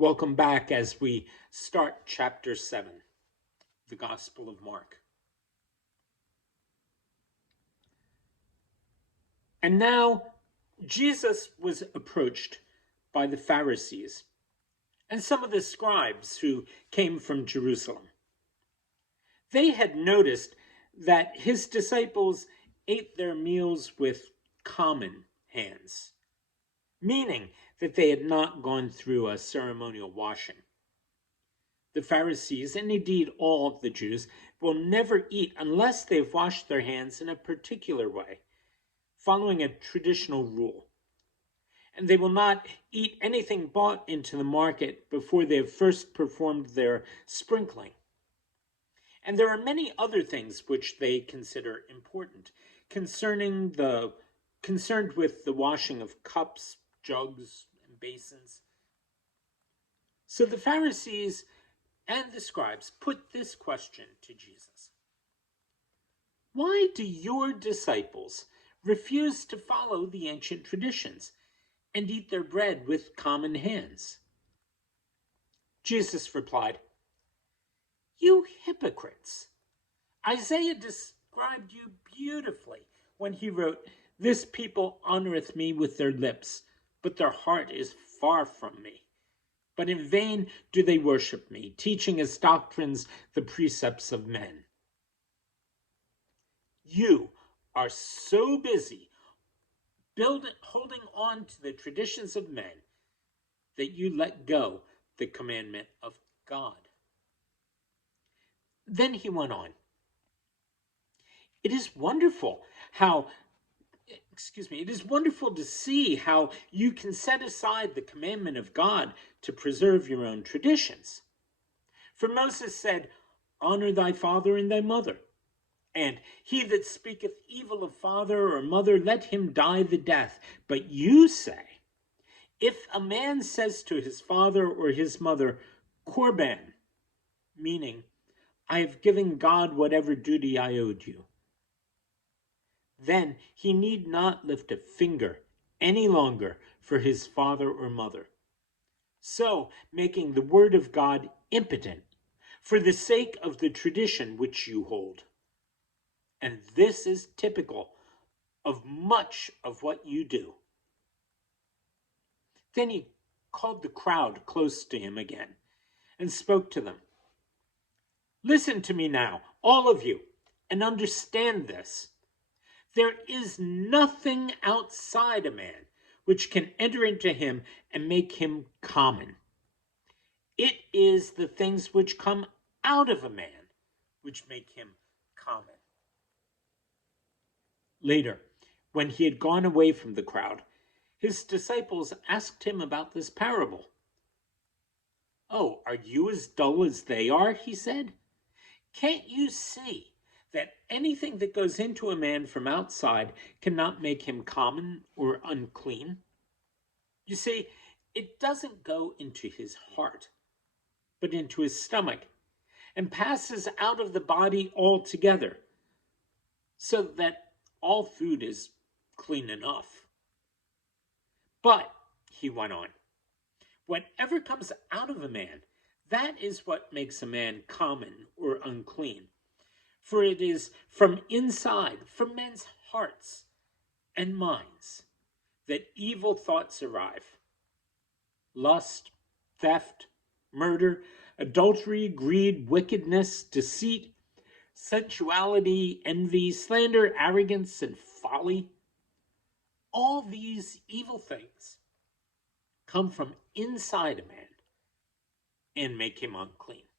Welcome back as we start chapter 7, the Gospel of Mark. And now Jesus was approached by the Pharisees and some of the scribes who came from Jerusalem. They had noticed that his disciples ate their meals with common hands, meaning that they had not gone through a ceremonial washing. The Pharisees, and indeed all of the Jews, will never eat unless they've washed their hands in a particular way, following a traditional rule. And they will not eat anything bought into the market before they have first performed their sprinkling. And there are many other things which they consider important, concerned with the washing of cups, jugs, and basins. So the Pharisees and the scribes put this question to Jesus: why do your disciples refuse to follow the ancient traditions and eat their bread with common hands? Jesus replied, "You hypocrites! Isaiah described you beautifully when he wrote, 'This people honoreth me with their lips, but their heart is far from me. But in vain do they worship me, teaching as doctrines the precepts of men.'" You are so busy holding on to the traditions of men that you let go the commandment of God. Then he went on. It is wonderful to see how you can set aside the commandment of God to preserve your own traditions. For Moses said, "Honor thy father and thy mother. And he that speaketh evil of father or mother, let him die the death." But you say, if a man says to his father or his mother, "Korban," meaning, "I have given God whatever duty I owed you," then he need not lift a finger any longer for his father or mother, so making the word of God impotent for the sake of the tradition which you hold. And this is typical of much of what you do. Then he called the crowd close to him again and spoke to them. Listen to me now, all of you, and understand this. There is nothing outside a man which can enter into him and make him common. It is the things which come out of a man which make him common. Later, when he had gone away from the crowd, his disciples asked him about this parable. "Oh, are you as dull as they are?" he said. "Can't you see that anything that goes into a man from outside cannot make him common or unclean? You see, it doesn't go into his heart, but into his stomach, and passes out of the body altogether, so that all food is clean enough. But," he went on, "whatever comes out of a man, that is what makes a man common or unclean. For it is from inside, from men's hearts and minds, that evil thoughts arrive: lust, theft, murder, adultery, greed, wickedness, deceit, sensuality, envy, slander, arrogance, and folly. All these evil things come from inside a man and make him unclean."